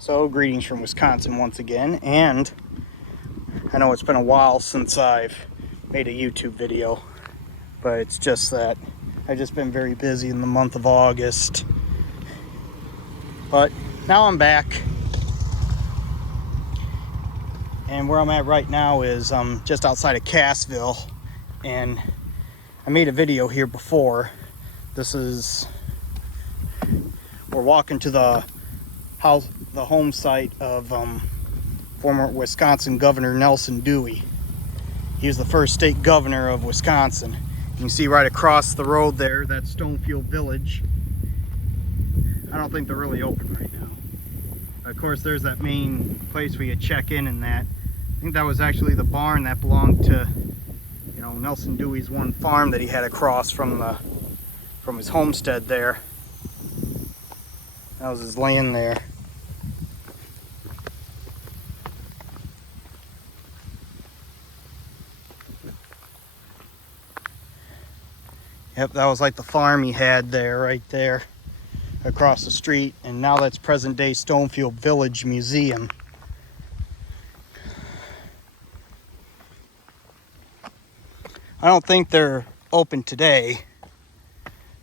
So, greetings from Wisconsin once again, and I know it's been a while since I've made a YouTube video, but it's just that I've just been very busy in the month of August. But now I'm back, and where I'm at right now is just outside of Cassville, and I made a video here before. We're walking to the home site of former Wisconsin Governor Nelson Dewey. He was the first state governor of Wisconsin. You can see right across the road there, that's Stonefield Village. I don't think they're really open right now. Of course, there's that main place where you check in and that. I think that was actually the barn that belonged to, Nelson Dewey's one farm that he had across from his homestead there. That was his land there. Yep, that was like the farm he had there, right there, across the street. And now that's present-day Stonefield Village Museum. I don't think they're open today.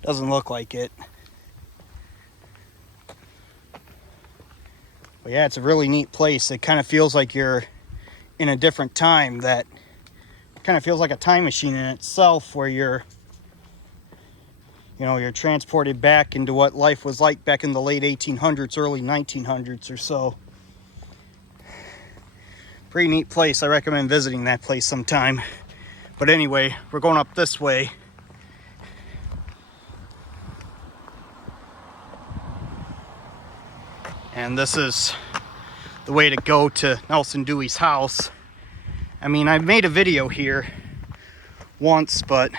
Doesn't look like it. But yeah, it's a really neat place. It kind of feels like you're in a different time. That kind of feels like a time machine in itself, where you're transported back into what life was like back in the late 1800s, early 1900s or so. Pretty neat place. I recommend visiting that place sometime. But anyway, we're going up this way. And this is the way to go to Nelson Dewey's house. I mean, I've made a video here once, but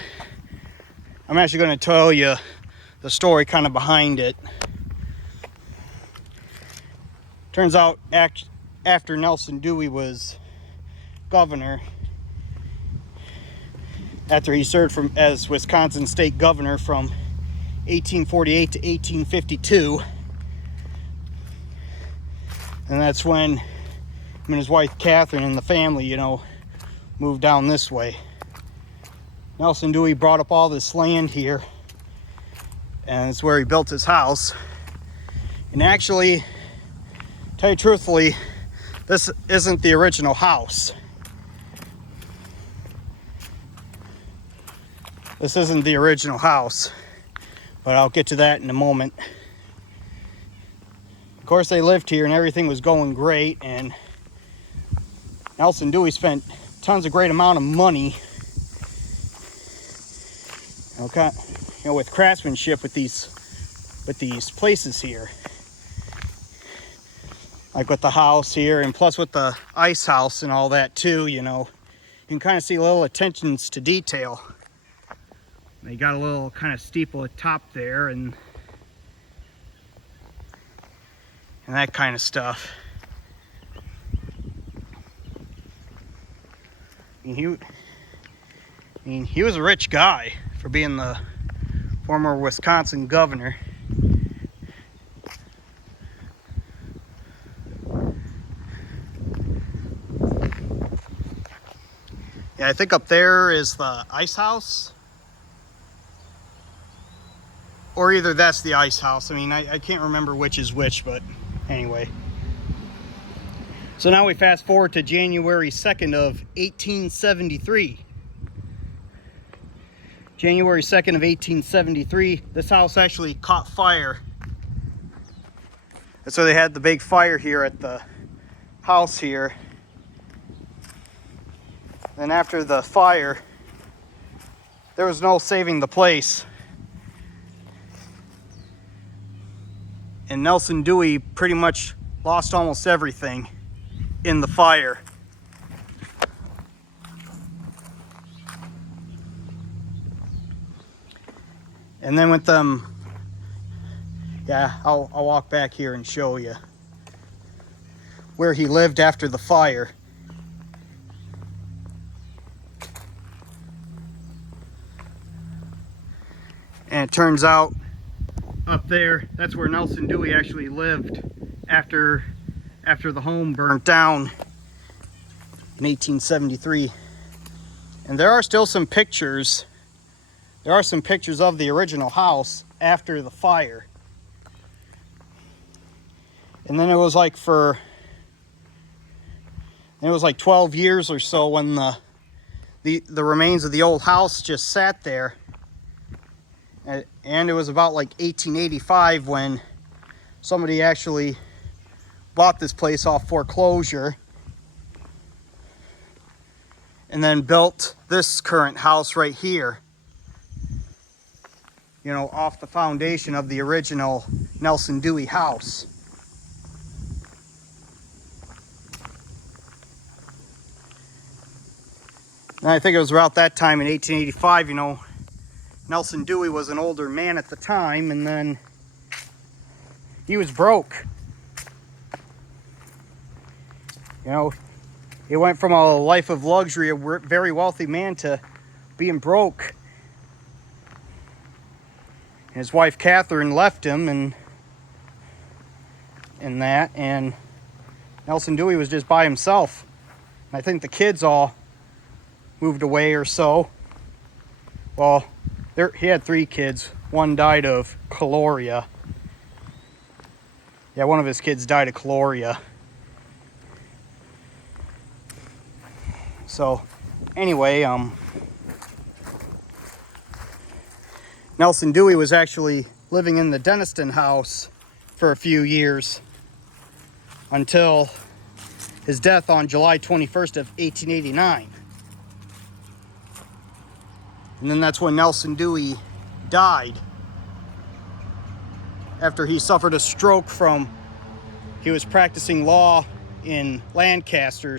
I'm actually going to tell you the story kind of behind it. Turns out after Nelson Dewey was governor, after he served as Wisconsin state governor from 1848 to 1852, and that's when him and his wife Catherine and the family, moved down this way. Nelson Dewey brought up all this land here, and it's where he built his house. And actually, tell you truthfully, this isn't the original house. This isn't the original house, but I'll get to that in a moment. Of course, they lived here and everything was going great, and Nelson Dewey spent tons of great amount of money, with craftsmanship with these places here, like with the house here, and plus with the ice house and all that too. You can kind of see little attentions to detail. They got a little kind of steeple at top there, and that kind of stuff. He was a rich guy for being the former Wisconsin governor. Yeah, I think up there is the ice house. Or either that's the ice house. I mean, I can't remember which is which, but anyway. So now we fast forward to January 2nd of 1873. January 2nd of 1873, this house actually caught fire. And so they had the big fire here at the house here. Then after the fire, there was no saving the place. And Nelson Dewey pretty much lost almost everything in the fire. And then with them, I'll walk back here and show you where he lived after the fire. And it turns out up there, that's where Nelson Dewey actually lived after after the home burnt down in 1873. And there are still some pictures. There are some pictures of the original house after the fire. And then it was like 12 years or so when the remains of the old house just sat there. And it was about like 1885 when somebody actually bought this place off foreclosure and then built this current house right here, you know, off the foundation of the original Nelson Dewey house. And I think it was about that time in 1885, you know, Nelson Dewey was an older man at the time, and then he was broke. You know, he went from a life of luxury, a very wealthy man, to being broke. And his wife Catherine left him, and Nelson Dewey was just by himself. And I think the kids all moved away or so. Well, he had 3 kids. One died of cholera. Yeah, one of his kids died of cholera. So, anyway, Nelson Dewey was actually living in the Denniston house for a few years until his death on July 21st of 1889. And then that's when Nelson Dewey died, after he suffered a stroke from, he was practicing law in Lancaster,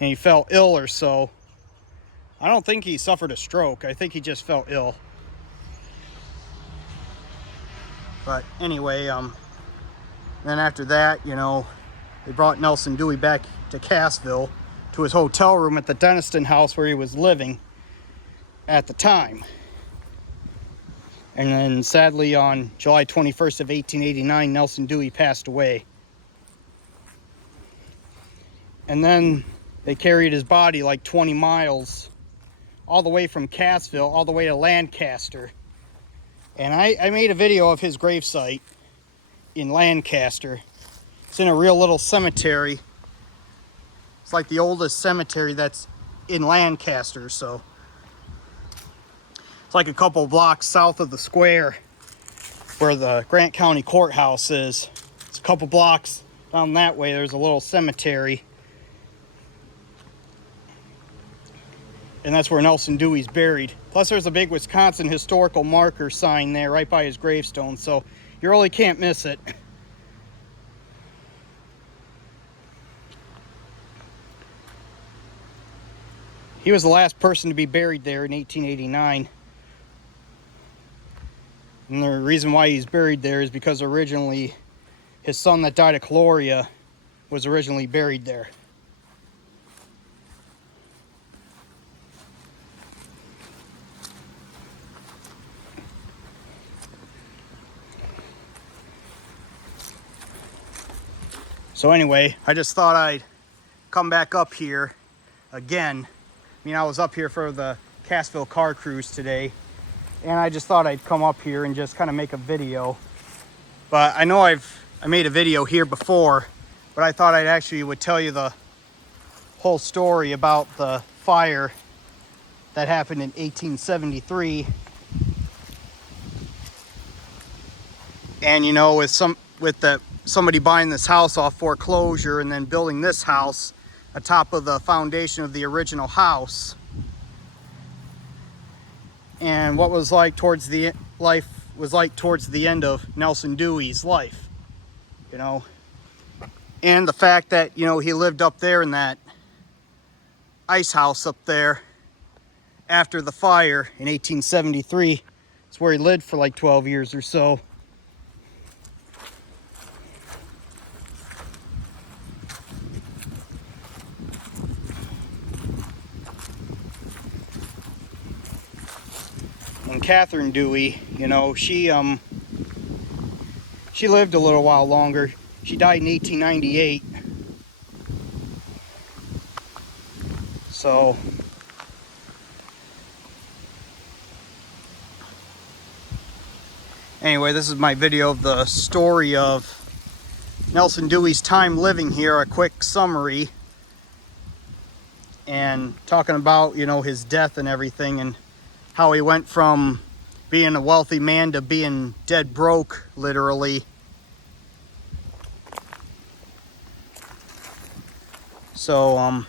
and he fell ill or so. I don't think he suffered a stroke. I think he just fell ill. But anyway, then after that, you know, they brought Nelson Dewey back to Cassville, to his hotel room at the Denniston house where he was living at the time. And then sadly on July 21st of 1889, Nelson Dewey passed away. And then they carried his body like 20 miles, all the way from Cassville, all the way to Lancaster. And I made a video of his gravesite in Lancaster. It's in a real little cemetery. It's like the oldest cemetery that's in Lancaster, so it's like a couple blocks south of the square where the Grant County Courthouse is. It's a couple blocks down that way. There's a little cemetery, and that's where Nelson Dewey's buried. Plus there's a big Wisconsin historical marker sign there right by his gravestone, so you really can't miss it. He was the last person to be buried there in 1889. And the reason why he's buried there is because originally his son that died of cholera was originally buried there. So anyway, I just thought I'd come back up here again. I mean, I was up here for the Cassville car cruise today, and I just thought I'd come up here and just kind of make a video. But I know I made a video here before, but I thought I actually would tell you the whole story about the fire that happened in 1873. And you know, with somebody buying this house off foreclosure and then building this house atop of the foundation of the original house, and what was like towards the end of Nelson Dewey's life, you know, and the fact that, you know, he lived up there in that ice house up there after the fire in 1873. It's where he lived for like 12 years or so. And Catherine Dewey, you know, she She lived a little while longer. She died in 1898. So anyway, this is my video of the story of Nelson Dewey's time living here, a quick summary, and talking about, you know, his death and everything, and how he went from being a wealthy man to being dead broke, literally. So,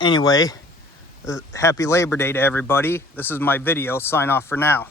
anyway, happy Labor Day to everybody. This is my video. Sign off for now.